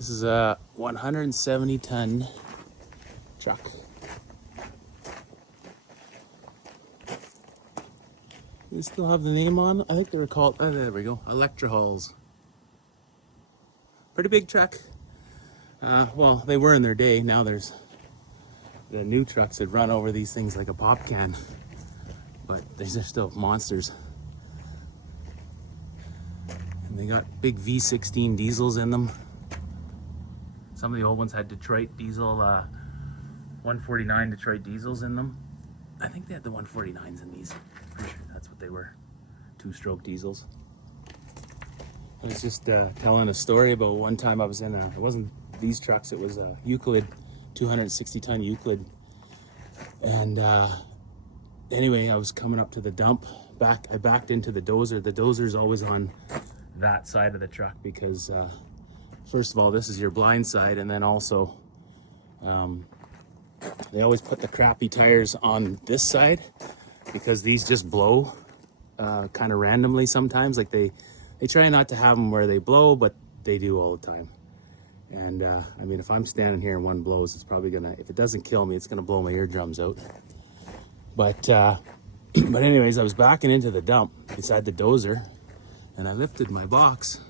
This is a 170-ton truck. They still have the name on. I think they were called, oh, there we go, Electra Halls. Pretty big truck. Well, they were in their day. Now there's the new trucks that run over these things like a pop can. But these are still monsters. And they got big V16 diesels in them. Some of the old ones had Detroit diesel, 149 Detroit diesels in them. I think they had the 149s in these. Pretty sure that's what they were. 2-stroke diesels. I was just telling a story about one time I was in it wasn't these trucks, it was a Euclid, 260-ton Euclid. And anyway, I was coming up to the dump. I backed into the dozer. The dozer's always on that side of the truck because first of all, this is your blind side, and then also they always put the crappy tires on this side because these just blow kind of randomly sometimes. Like they try not to have them where they blow, but they do all the time. And I mean, if I'm standing here and one blows, it's probably gonna, if it doesn't kill me, it's gonna blow my eardrums out. But anyways, I was backing into the dump beside the dozer, and I lifted my box.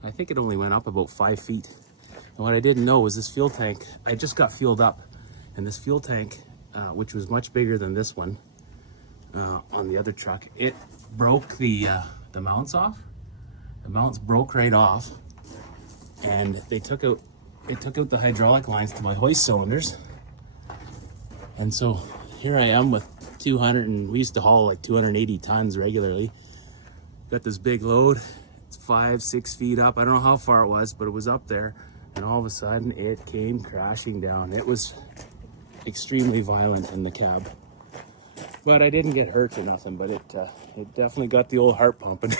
I think it only went up about 5 feet. And what I didn't know was this fuel tank, I just got fueled up, and this fuel tank, which was much bigger than this one on the other truck, it broke the mounts off. The mounts broke right off, and it took out the hydraulic lines to my hoist cylinders. And so here I am with 200, and we used to haul like 280 tons regularly. Got this big load. It's 5-6 feet up. I don't know how far it was, but it was up there. And all of a sudden it came crashing down. It was extremely violent in the cab. But I didn't get hurt or nothing, but it definitely got the old heart pumping.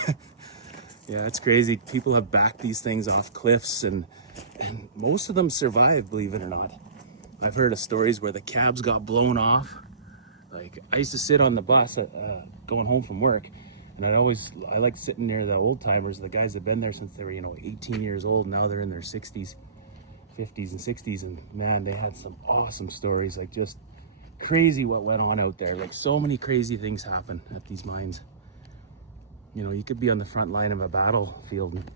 Yeah, it's crazy. People have backed these things off cliffs, and most of them survive, believe it or not. I've heard of stories where the cabs got blown off. Like, I used to sit on the bus going home from work, and I like sitting near the old timers, the guys that have been there since they were, 18 years old. Now they're in their 60s, 50s and 60s, and man, they had some awesome stories. Like, just crazy what went on out there. Like, so many crazy things happen at these mines. You could be on the front line of a battlefield and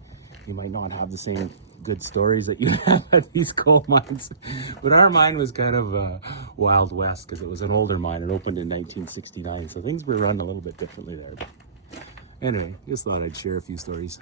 you might not have the same good stories that you have at these coal mines. But our mine was kind of Wild West because it was an older mine. It opened in 1969, so things were run a little bit differently there. Anyway, just thought I'd share a few stories.